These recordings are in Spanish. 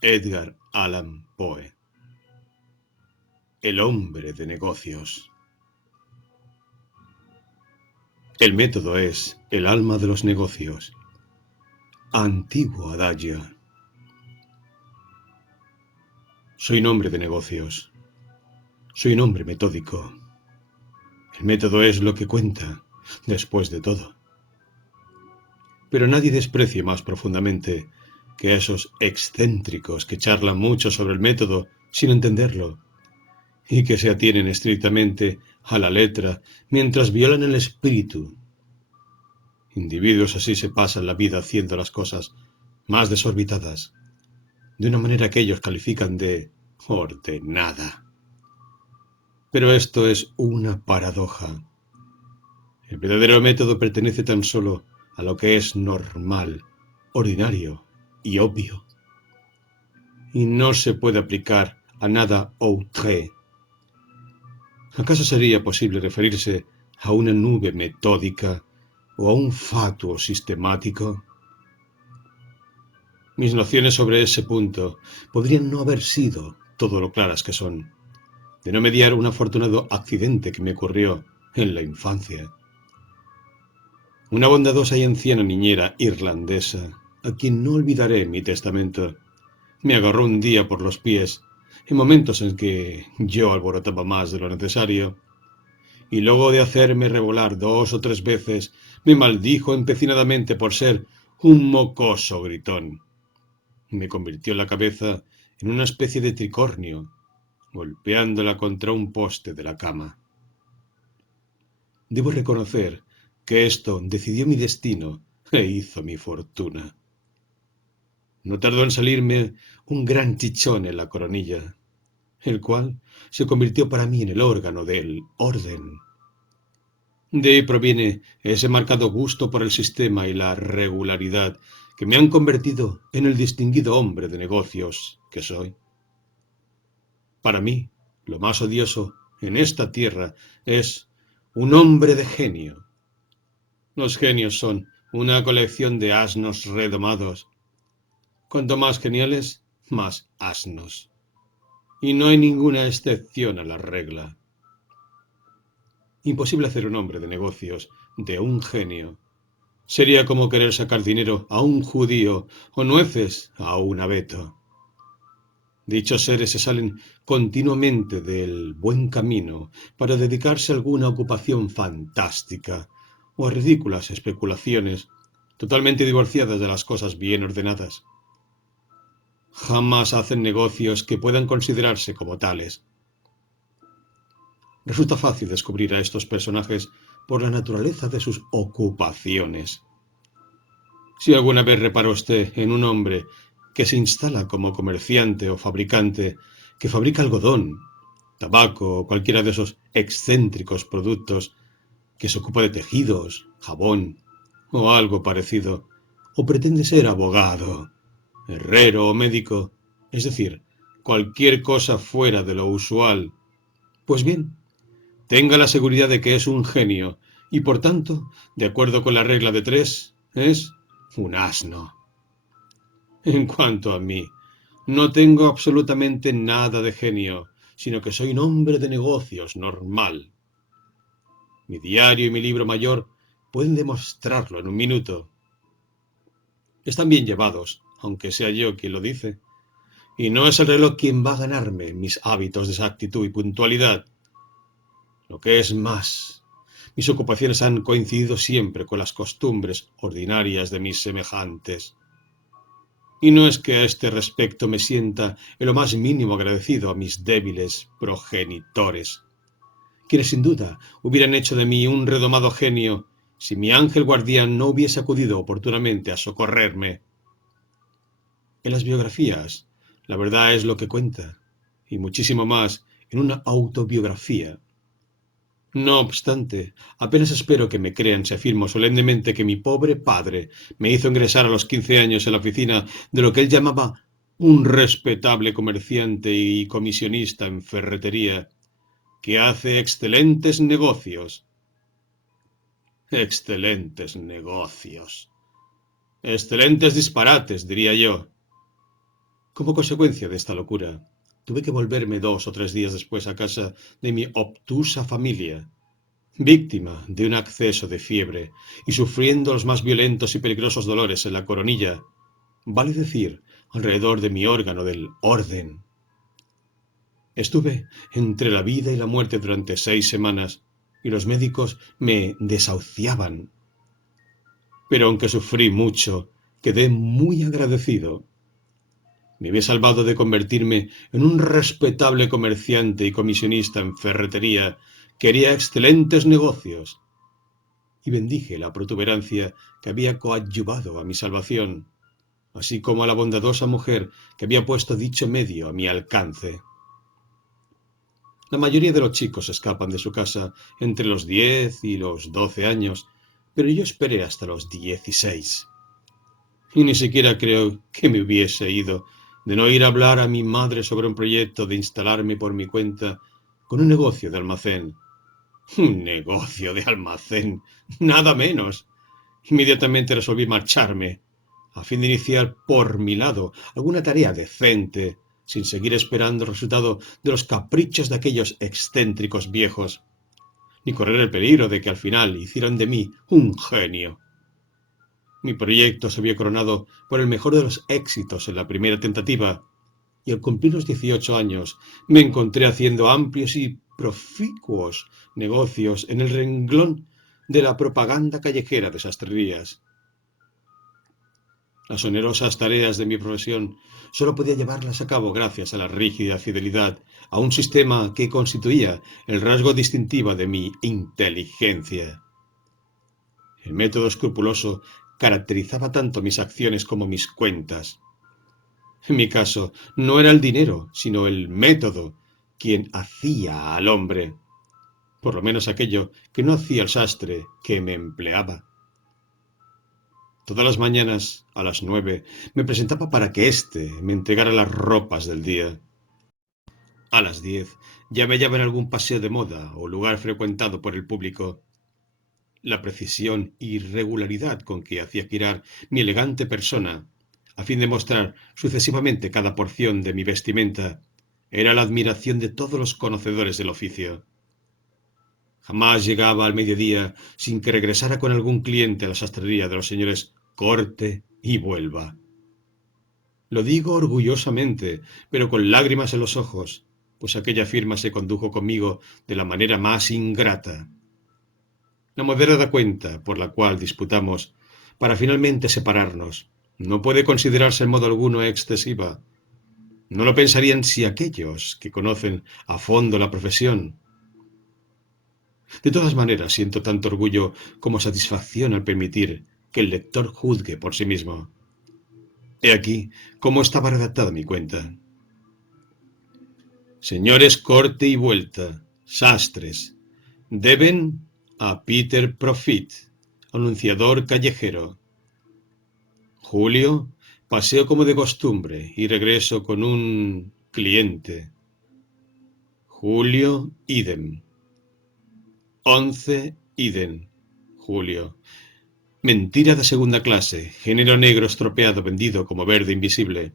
Edgar Allan Poe. El hombre de negocios. El método es el alma de los negocios. Antiguo adagio. Soy un hombre de negocios. Soy un hombre metódico. El método es lo que cuenta, después de todo. Pero nadie desprecia más profundamente que a esos excéntricos que charlan mucho sobre el método sin entenderlo y que se atienen estrictamente a la letra mientras violan el espíritu. Individuos así se pasan la vida haciendo las cosas más desorbitadas, de una manera que ellos califican de ordenada. Pero esto es una paradoja. El verdadero método pertenece tan solo a lo que es normal, ordinario y obvio. Y no se puede aplicar a nada autre. ¿Acaso sería posible referirse a una nube metódica o a un fatuo sistemático? Mis nociones sobre ese punto podrían no haber sido todo lo claras que son, de no mediar un afortunado accidente que me ocurrió en la infancia. Una bondadosa y anciana niñera irlandesa, a quien no olvidaré en mi testamento, me agarró un día por los pies, en momentos en que yo alborotaba más de lo necesario, y luego de hacerme revolar 2 o 3 veces, me maldijo empecinadamente por ser un mocoso gritón. Me convirtió la cabeza en una especie de tricornio, golpeándola contra un poste de la cama. Debo reconocer que esto decidió mi destino e hizo mi fortuna. No tardó en salirme un gran chichón en la coronilla, el cual se convirtió para mí en el órgano del orden. De ahí proviene ese marcado gusto por el sistema y la regularidad que me han convertido en el distinguido hombre de negocios que soy. Para mí, lo más odioso en esta tierra es un hombre de genio. Los genios son una colección de asnos redomados. Cuanto más geniales, más asnos. Y no hay ninguna excepción a la regla. Imposible hacer un hombre de negocios de un genio. Sería como querer sacar dinero a un judío o nueces a un abeto. Dichos seres se salen continuamente del buen camino para dedicarse a alguna ocupación fantástica o a ridículas especulaciones totalmente divorciadas de las cosas bien ordenadas. Jamás hacen negocios que puedan considerarse como tales. Resulta fácil descubrir a estos personajes por la naturaleza de sus ocupaciones. Si alguna vez repara usted en un hombre que se instala como comerciante o fabricante, que fabrica algodón, tabaco o cualquiera de esos excéntricos productos, que se ocupa de tejidos, jabón o algo parecido, o pretende ser abogado, herrero o médico, es decir, cualquier cosa fuera de lo usual, pues bien, tenga la seguridad de que es un genio y por tanto, de acuerdo con la regla de 3, es un asno. En cuanto a mí, no tengo absolutamente nada de genio, sino que soy un hombre de negocios normal. Mi diario y mi libro mayor pueden demostrarlo en un minuto. Están bien llevados, aunque sea yo quien lo dice. Y no es el reloj quien va a ganarme mis hábitos de exactitud y puntualidad. Lo que es más, mis ocupaciones han coincidido siempre con las costumbres ordinarias de mis semejantes. Y no es que a este respecto me sienta en lo más mínimo agradecido a mis débiles progenitores, quienes sin duda hubieran hecho de mí un redomado genio si mi ángel guardián no hubiese acudido oportunamente a socorrerme. En las biografías, la verdad es lo que cuenta, y muchísimo más en una autobiografía. No obstante, apenas espero que me crean si afirmo solemnemente que mi pobre padre me hizo ingresar a los 15 años en la oficina de lo que él llamaba un respetable comerciante y comisionista en ferretería, que hace excelentes negocios. Excelentes negocios. Excelentes disparates, diría yo. Como consecuencia de esta locura, tuve que volverme 2 o 3 días después a casa de mi obtusa familia, víctima de un acceso de fiebre y sufriendo los más violentos y peligrosos dolores en la coronilla, vale decir, alrededor de mi órgano del orden. Estuve entre la vida y la muerte durante 6 semanas y los médicos me desahuciaban. Pero aunque sufrí mucho, quedé muy agradecido. Me había salvado de convertirme en un respetable comerciante y comisionista en ferretería que haría excelentes negocios. Y bendije la protuberancia que había coadyuvado a mi salvación, así como a la bondadosa mujer que había puesto dicho medio a mi alcance. La mayoría de los chicos escapan de su casa entre los 10 y los 12 años, pero yo esperé hasta los 16. Y ni siquiera creo que me hubiese ido de no ir a hablar a mi madre sobre un proyecto de instalarme por mi cuenta con un negocio de almacén. Un negocio de almacén, nada menos. Inmediatamente resolví marcharme, a fin de iniciar por mi lado alguna tarea decente, sin seguir esperando el resultado de los caprichos de aquellos excéntricos viejos, ni correr el peligro de que al final hicieran de mí un genio. Mi proyecto se vio coronado por el mejor de los éxitos en la primera tentativa, y al cumplir los 18 años me encontré haciendo amplios y proficuos negocios en el renglón de la propaganda callejera de sastrerías. Las onerosas tareas de mi profesión solo podía llevarlas a cabo gracias a la rígida fidelidad a un sistema que constituía el rasgo distintivo de mi inteligencia. El método escrupuloso caracterizaba tanto mis acciones como mis cuentas. En mi caso, no era el dinero, sino el método quien hacía al hombre, por lo menos aquello que no hacía el sastre que me empleaba. Todas las mañanas, a las 9, me presentaba para que éste me entregara las ropas del día. A las 10, ya me hallaba en algún paseo de moda o lugar frecuentado por el público. La precisión y regularidad con que hacía girar mi elegante persona, a fin de mostrar sucesivamente cada porción de mi vestimenta, era la admiración de todos los conocedores del oficio. Jamás llegaba al mediodía sin que regresara con algún cliente a la sastrería de los señores Corte y Vuelva. Lo digo orgullosamente, pero con lágrimas en los ojos, pues aquella firma se condujo conmigo de la manera más ingrata. La moderada cuenta por la cual disputamos para finalmente separarnos no puede considerarse en modo alguno excesiva. No lo pensarían si aquellos que conocen a fondo la profesión. De todas maneras, siento tanto orgullo como satisfacción al permitir que el lector juzgue por sí mismo. He aquí cómo estaba redactada mi cuenta. Señores Corte y Vuelta, sastres, deben a Peter Profit, anunciador callejero. Julio, paseo como de costumbre y regreso con un cliente. Julio, idem. 11, idem. Julio. Mentira de segunda clase, género negro estropeado vendido como verde invisible.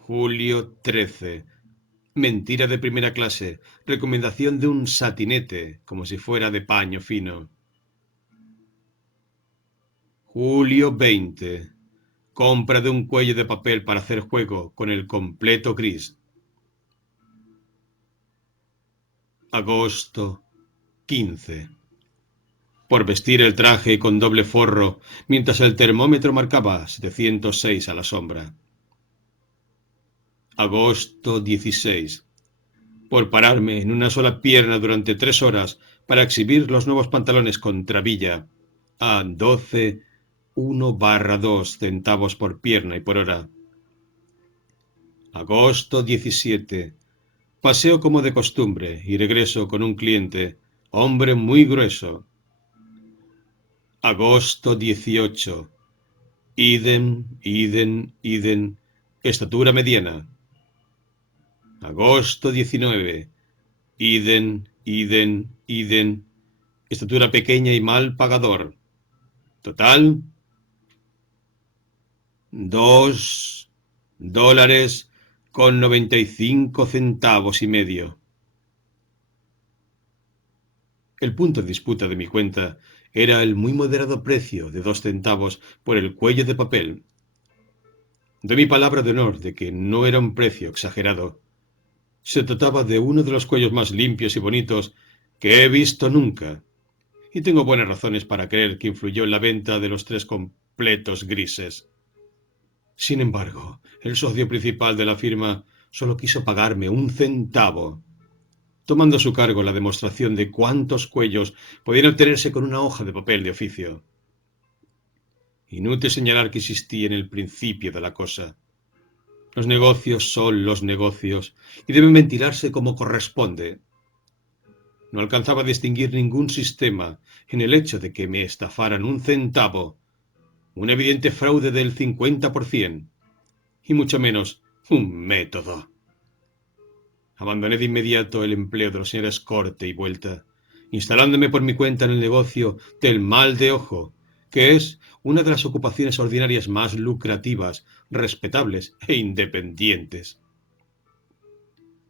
Julio 13. Mentira de primera clase, recomendación de un satinete, como si fuera de paño fino. Julio 20. Compra de un cuello de papel para hacer juego con el completo gris. Agosto 15. Por vestir el traje con doble forro, mientras el termómetro marcaba 706 a la sombra. Agosto 16. Por pararme en una sola pierna durante 3 horas para exhibir los nuevos pantalones con trabilla a 12, 1/2 centavos por pierna y por hora. Agosto 17. Paseo como de costumbre y regreso con un cliente, hombre muy grueso. Agosto 18. Idem, idem, idem, estatura mediana. Agosto 19. Idem, idem, idem, estatura pequeña y mal pagador. Total, 2, $95.5 centavos. El punto de disputa de mi cuenta era el muy moderado precio de 2 centavos por el cuello de papel. Doy mi palabra de honor de que no era un precio exagerado. Se trataba de uno de los cuellos más limpios y bonitos que he visto nunca, y tengo buenas razones para creer que influyó en la venta de los 3 completos grises. Sin embargo, el socio principal de la firma solo quiso pagarme 1 centavo, tomando a su cargo la demostración de cuántos cuellos podían obtenerse con una hoja de papel de oficio. Inútil señalar que existí en el principio de la cosa. Los negocios son los negocios y deben ventilarse como corresponde. No alcanzaba a distinguir ningún sistema en el hecho de que me estafaran 1 centavo, un evidente fraude del 50%, y mucho menos un método. Abandoné de inmediato el empleo de los señores Corte y Vuelta, instalándome por mi cuenta en el negocio del mal de ojo, que es una de las ocupaciones ordinarias más lucrativas, respetables e independientes.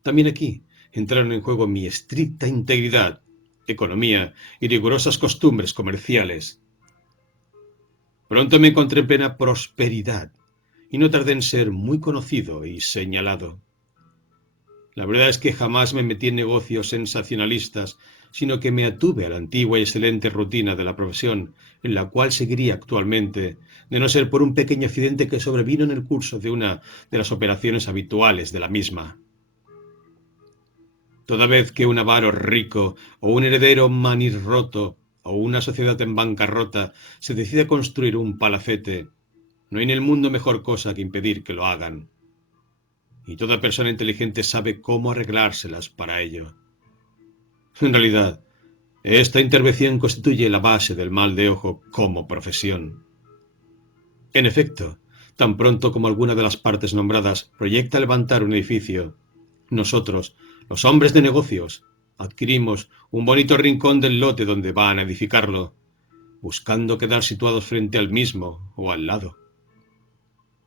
También aquí entraron en juego mi estricta integridad, economía y rigurosas costumbres comerciales. Pronto me encontré en plena prosperidad y no tardé en ser muy conocido y señalado. La verdad es que jamás me metí en negocios sensacionalistas, sino que me atuve a la antigua y excelente rutina de la profesión, en la cual seguiría actualmente, de no ser por un pequeño accidente que sobrevino en el curso de una de las operaciones habituales de la misma. Toda vez que un avaro rico o un heredero manirroto o una sociedad en bancarrota se decide a construir un palacete, no hay en el mundo mejor cosa que impedir que lo hagan. Y toda persona inteligente sabe cómo arreglárselas para ello. En realidad, esta intervención constituye la base del mal de ojo como profesión. En efecto, tan pronto como alguna de las partes nombradas proyecta levantar un edificio, nosotros, los hombres de negocios, adquirimos un bonito rincón del lote donde van a edificarlo, buscando quedar situados frente al mismo o al lado.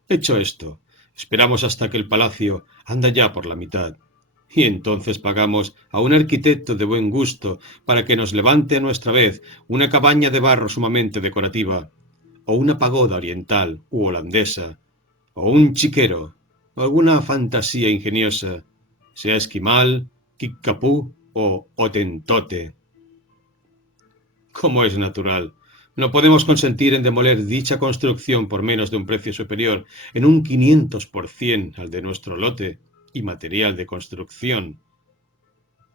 Hecho esto, esperamos hasta que el palacio anda ya por la mitad, y entonces pagamos a un arquitecto de buen gusto para que nos levante a nuestra vez una cabaña de barro sumamente decorativa, o una pagoda oriental u holandesa, o un chiquero, o alguna fantasía ingeniosa, sea esquimal, kickapú o hotentote. Como es natural, no podemos consentir en demoler dicha construcción por menos de un precio superior en un 500% al de nuestro lote y material de construcción.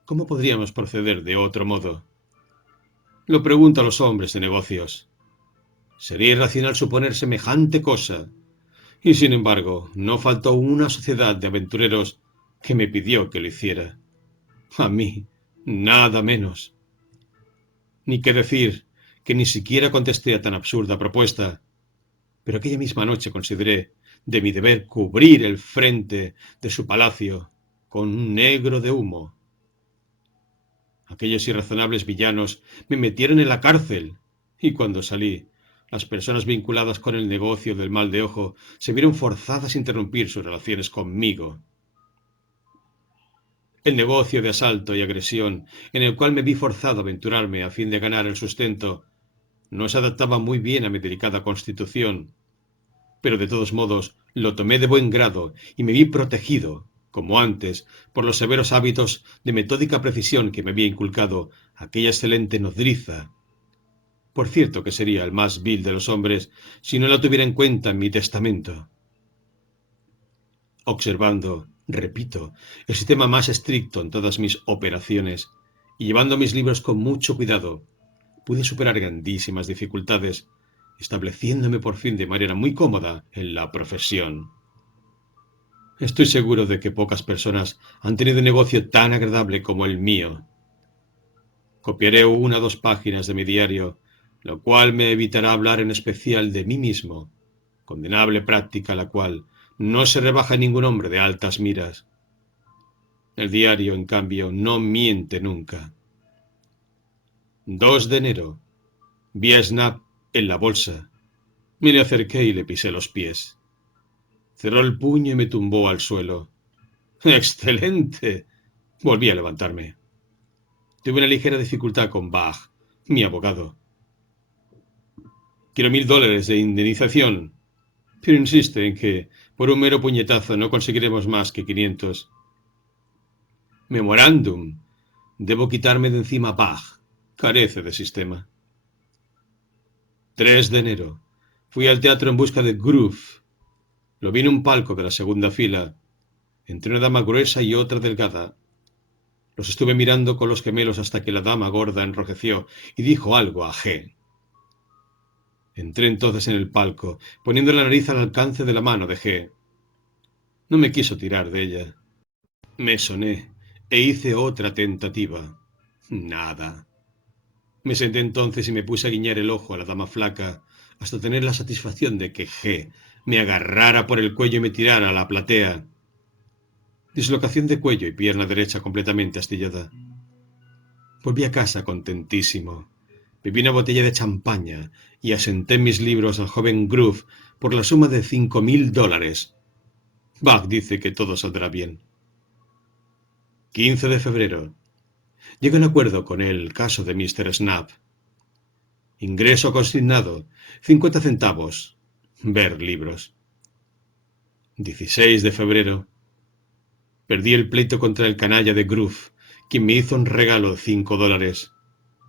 ¿Cómo podríamos proceder de otro modo? Lo pregunto a los hombres de negocios. Sería irracional suponer semejante cosa, y sin embargo, no faltó una sociedad de aventureros que me pidió que lo hiciera. A mí, nada menos. Ni qué decir que ni siquiera contesté a tan absurda propuesta, pero aquella misma noche consideré de mi deber cubrir el frente de su palacio con un negro de humo. Aquellos irrazonables villanos me metieron en la cárcel, y cuando salí, las personas vinculadas con el negocio del mal de ojo se vieron forzadas a interrumpir sus relaciones conmigo. El negocio de asalto y agresión, en el cual me vi forzado a aventurarme a fin de ganar el sustento, no se adaptaba muy bien a mi delicada constitución, pero de todos modos lo tomé de buen grado y me vi protegido, como antes, por los severos hábitos de metódica precisión que me había inculcado aquella excelente nodriza. Por cierto que sería el más vil de los hombres si no la tuviera en cuenta en mi testamento. Observando, repito, el sistema más estricto en todas mis operaciones y llevando mis libros con mucho cuidado, pude superar grandísimas dificultades, estableciéndome por fin de manera muy cómoda en la profesión. Estoy seguro de que pocas personas han tenido un negocio tan agradable como el mío. Copiaré 1 o 2 páginas de mi diario, lo cual me evitará hablar en especial de mí mismo, condenable práctica la cual no se rebaja ningún hombre de altas miras. El diario, en cambio, no miente nunca. 2 de enero. Vi a Snap en la bolsa. Me le acerqué y le pisé los pies. Cerró el puño y me tumbó al suelo. ¡Excelente! Volví a levantarme. Tuve una ligera dificultad con Bach, mi abogado. Quiero $1000 de indemnización, pero insiste en que por un mero puñetazo no conseguiremos más que 500. Memorándum. Debo quitarme de encima Bach. Carece de sistema. 3 de enero. Fui al teatro en busca de Groove. Lo vi en un palco de la segunda fila, entre una dama gruesa y otra delgada. Los estuve mirando con los gemelos hasta que la dama gorda enrojeció y dijo algo a G. Entré entonces en el palco, poniendo la nariz al alcance de la mano de G. No me quiso tirar de ella. Me soné e hice otra tentativa. Nada. Me senté entonces y me puse a guiñar el ojo a la dama flaca hasta tener la satisfacción de que G me agarrara por el cuello y me tirara a la platea. Dislocación de cuello y pierna derecha completamente astillada. Volví a casa contentísimo. Bebí una botella de champaña y asenté mis libros al joven Groove por la suma de $5000. Bach dice que todo saldrá bien. 15 de febrero. Llegué a un acuerdo con el caso de Mr. Snap. Ingreso consignado, 50 centavos. Ver libros. 16 de febrero. Perdí el pleito contra el canalla de Groove, quien me hizo un regalo de $5.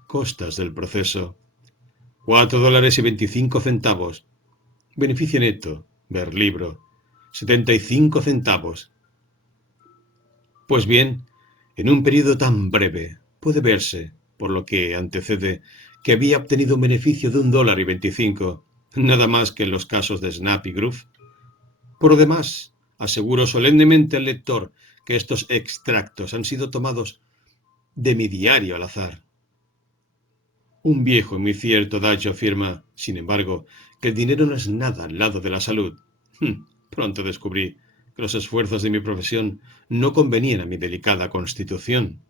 Costas del proceso. $4.25. Beneficio neto. Ver libro. 75 centavos. Pues bien, en un periodo tan breve, puede verse, por lo que antecede, que había obtenido un beneficio de $1.25, nada más que en los casos de Snap y Groove. Por lo demás, aseguro solemnemente al lector que estos extractos han sido tomados de mi diario al azar. Un viejo y muy cierto adagio afirma, sin embargo, que el dinero no es nada al lado de la salud. Pronto descubrí que los esfuerzos de mi profesión no convenían a mi delicada constitución.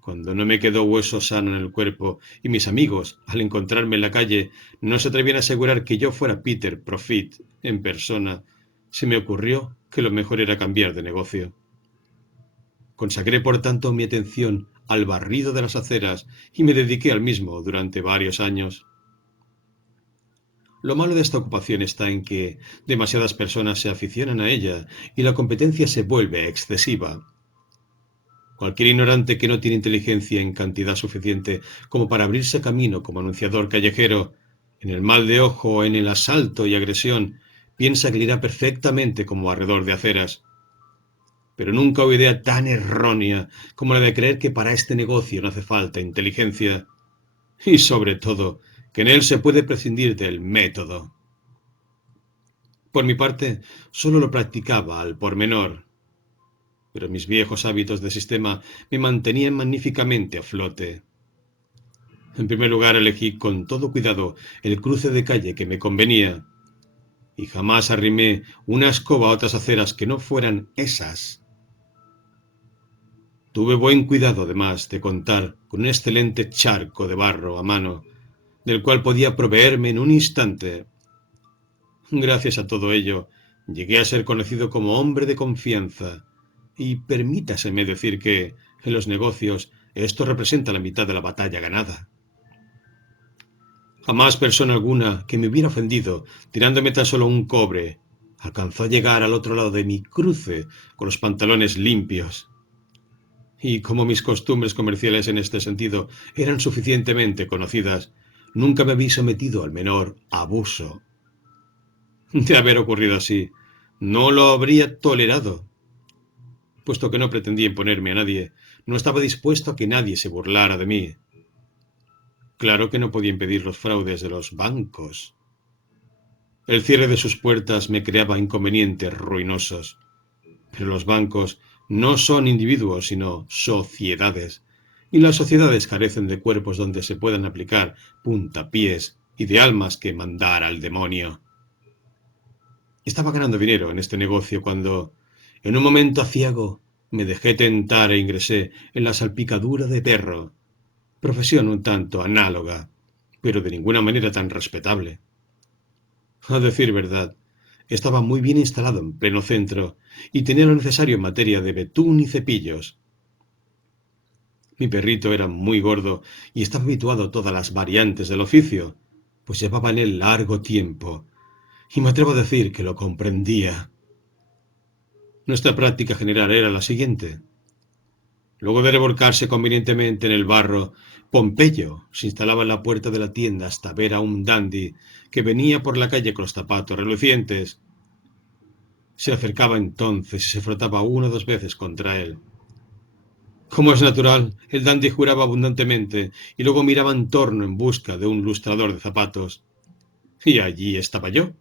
Cuando no me quedó hueso sano en el cuerpo y mis amigos, al encontrarme en la calle, no se atrevían a asegurar que yo fuera Peter Profit en persona, se me ocurrió que lo mejor era cambiar de negocio. Consagré por tanto mi atención al barrido de las aceras y me dediqué al mismo durante varios años. Lo malo de esta ocupación está en que demasiadas personas se aficionan a ella y la competencia se vuelve excesiva. Cualquier ignorante que no tiene inteligencia en cantidad suficiente como para abrirse camino como anunciador callejero, en el mal de ojo o en el asalto y agresión, piensa que le irá perfectamente como barredor de aceras. Pero nunca hubo idea tan errónea como la de creer que para este negocio no hace falta inteligencia. Y sobre todo, que en él se puede prescindir del método. Por mi parte, solo lo practicaba al pormenor, pero mis viejos hábitos de sistema me mantenían magníficamente a flote. En primer lugar, elegí con todo cuidado el cruce de calle que me convenía, y jamás arrimé una escoba a otras aceras que no fueran esas. Tuve buen cuidado, además, de contar con un excelente charco de barro a mano, del cual podía proveerme en un instante. Gracias a todo ello, llegué a ser conocido como hombre de confianza, y permítaseme decir que, en los negocios, esto representa la mitad de la batalla ganada. Jamás persona alguna que me hubiera ofendido, tirándome tan solo un cobre, alcanzó a llegar al otro lado de mi cruce con los pantalones limpios. Y como mis costumbres comerciales en este sentido eran suficientemente conocidas, nunca me vi sometido al menor abuso. De haber ocurrido así, no lo habría tolerado. Puesto que no pretendía imponerme a nadie, no estaba dispuesto a que nadie se burlara de mí. Claro que no podía impedir los fraudes de los bancos. El cierre de sus puertas me creaba inconvenientes ruinosos. Pero los bancos no son individuos, sino sociedades, y las sociedades carecen de cuerpos donde se puedan aplicar puntapiés y de almas que mandar al demonio. Estaba ganando dinero en este negocio cuando, en un momento aciago, me dejé tentar e ingresé en la salpicadura de perro, profesión un tanto análoga, pero de ninguna manera tan respetable. A decir verdad, Estaba muy bien instalado en pleno centro y tenía lo necesario en materia de betún y cepillos. Mi perrito era muy gordo y estaba habituado a todas las variantes del oficio, pues llevaba en él largo tiempo, y me atrevo a decir que lo comprendía. Nuestra práctica general era la siguiente. Luego de revolcarse convenientemente en el barro, Pompeyo se instalaba en la puerta de la tienda hasta ver a un dandy que venía por la calle con los zapatos relucientes. Se acercaba entonces y se frotaba una o dos veces contra él. Como es natural, el dandy juraba abundantemente y luego miraba en torno en busca de un lustrador de zapatos. Y allí estaba yo,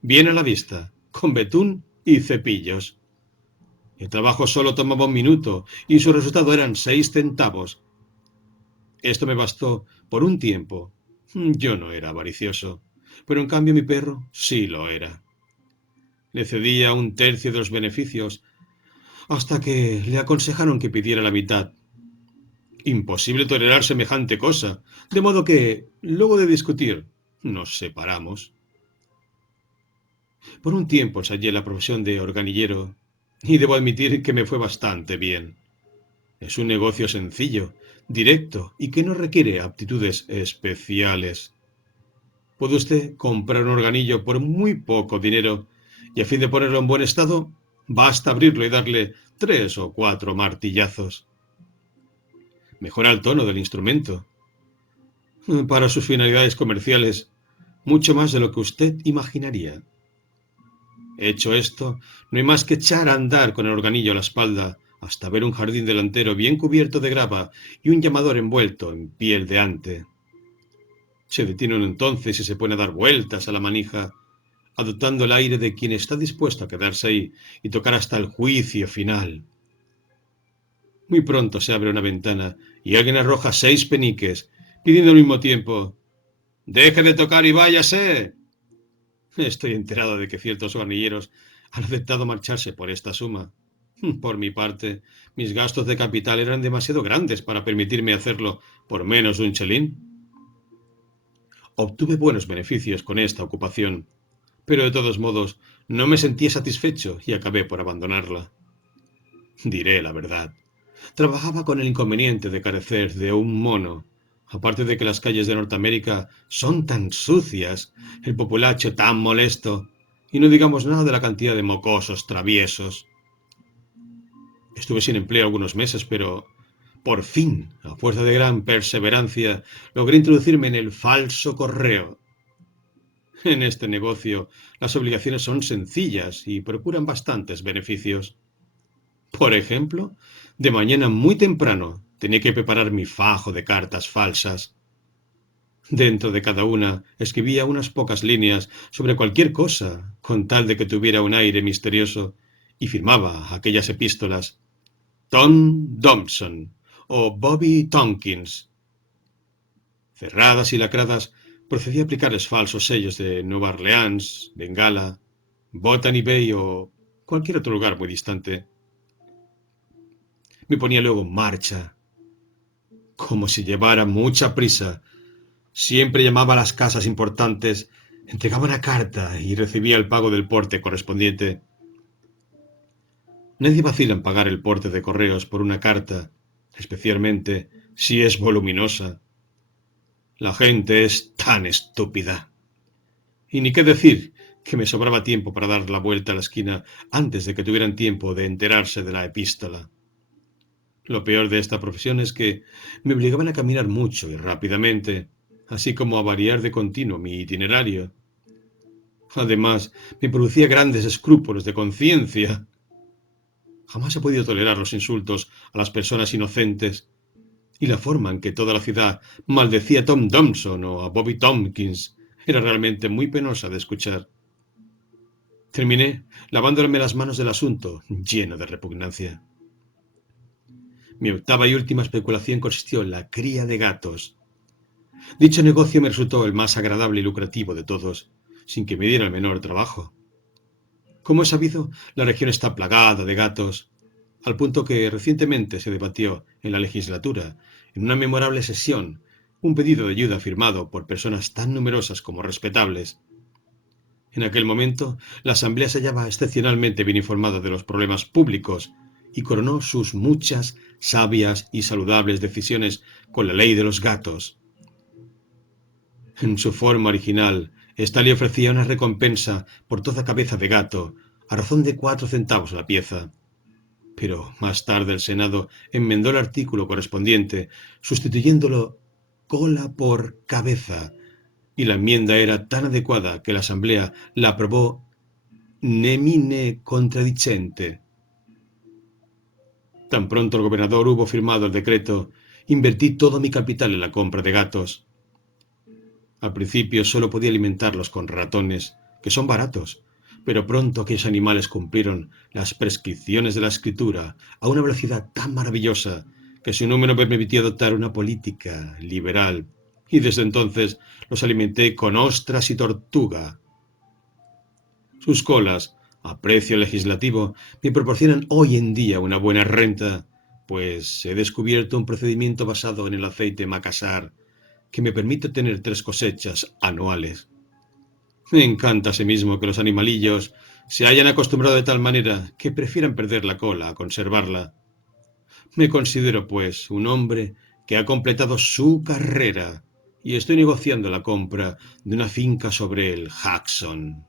bien a la vista, con betún y cepillos. El trabajo solo tomaba un minuto y su resultado eran 6 centavos. Esto me bastó por un tiempo. Yo no era avaricioso, pero en cambio mi perro sí lo era. Le cedía un tercio de los beneficios hasta que le aconsejaron que pidiera la mitad. Imposible tolerar semejante cosa, de modo que, luego de discutir, nos separamos. Por un tiempo ensayé la profesión de organillero y debo admitir que me fue bastante bien. Es un negocio sencillo, directo y que no requiere aptitudes especiales. Puede usted comprar un organillo por muy poco dinero y a fin de ponerlo en buen estado, basta abrirlo y darle 3 o 4 martillazos. Mejora el tono del instrumento. Para sus finalidades comerciales, mucho más de lo que usted imaginaría. Hecho esto, no hay más que echar a andar con el organillo a la espalda hasta ver un jardín delantero bien cubierto de grava y un llamador envuelto en piel de ante. Se detiene uno entonces y se pone a dar vueltas a la manija, adoptando el aire de quien está dispuesto a quedarse ahí y tocar hasta el juicio final. Muy pronto se abre una ventana y alguien arroja 6 peniques, pidiendo al mismo tiempo: ¡Deje de tocar y váyase! Estoy enterado de que ciertos hornilleros han aceptado marcharse por esta suma. Por mi parte, mis gastos de capital eran demasiado grandes para permitirme hacerlo por menos de un chelín. Obtuve buenos beneficios con esta ocupación, pero de todos modos no me sentía satisfecho y acabé por abandonarla. Diré la verdad. Trabajaba con el inconveniente de carecer de un mono. Aparte de que las calles de Norteamérica son tan sucias, el populacho tan molesto, y no digamos nada de la cantidad de mocosos traviesos. Estuve sin empleo algunos meses, pero por fin, a fuerza de gran perseverancia, logré introducirme en el falso correo. En este negocio, las obligaciones son sencillas y procuran bastantes beneficios. Por ejemplo, de mañana muy temprano tenía que preparar mi fajo de cartas falsas. Dentro de cada una escribía unas pocas líneas sobre cualquier cosa, con tal de que tuviera un aire misterioso, y firmaba aquellas epístolas Tom Thompson o Bobby Tompkins. Cerradas y lacradas, procedí a aplicarles falsos sellos de Nueva Orleans, Bengala, Botany Bay o cualquier otro lugar muy distante. Me ponía luego en marcha, como si llevara mucha prisa. Siempre llamaba a las casas importantes, entregaba una carta y recibía el pago del porte correspondiente. Nadie vacila en pagar el porte de correos por una carta, especialmente si es voluminosa. La gente es tan estúpida. Y ni qué decir que me sobraba tiempo para dar la vuelta a la esquina antes de que tuvieran tiempo de enterarse de la epístola. Lo peor de esta profesión es que me obligaban a caminar mucho y rápidamente, así como a variar de continuo mi itinerario. Además, me producía grandes escrúpulos de conciencia. Jamás he podido tolerar los insultos a las personas inocentes y la forma en que toda la ciudad maldecía a Tom Thompson o a Bobby Tompkins era realmente muy penosa de escuchar. Terminé lavándome las manos del asunto, lleno de repugnancia. Mi octava y última especulación consistió en la cría de gatos. Dicho negocio me resultó el más agradable y lucrativo de todos, sin que me diera el menor trabajo. Como es sabido, la región está plagada de gatos, al punto que recientemente se debatió en la legislatura, en una memorable sesión, un pedido de ayuda firmado por personas tan numerosas como respetables. En aquel momento, la Asamblea se hallaba excepcionalmente bien informada de los problemas públicos y coronó sus muchas sabias y saludables decisiones con la ley de los gatos. En su forma original, esta ley ofrecía una recompensa por toda cabeza de gato, a razón de 4 centavos la pieza. Pero más tarde el Senado enmendó el artículo correspondiente, sustituyéndolo cola por cabeza, y la enmienda era tan adecuada que la Asamblea la aprobó nemine contradicente. Tan pronto el gobernador hubo firmado el decreto, invertí todo mi capital en la compra de gatos. Al principio solo podía alimentarlos con ratones, que son baratos, pero pronto aquellos animales cumplieron las prescripciones de la escritura a una velocidad tan maravillosa que su número me permitió adoptar una política liberal, y desde entonces los alimenté con ostras y tortuga. Sus colas, a precio legislativo, me proporcionan hoy en día una buena renta, pues he descubierto un procedimiento basado en el aceite macassar que me permite tener 3 cosechas anuales. Me encanta asimismo que los animalillos se hayan acostumbrado de tal manera que prefieran perder la cola a conservarla. Me considero, pues, un hombre que ha completado su carrera y estoy negociando la compra de una finca sobre el Hudson.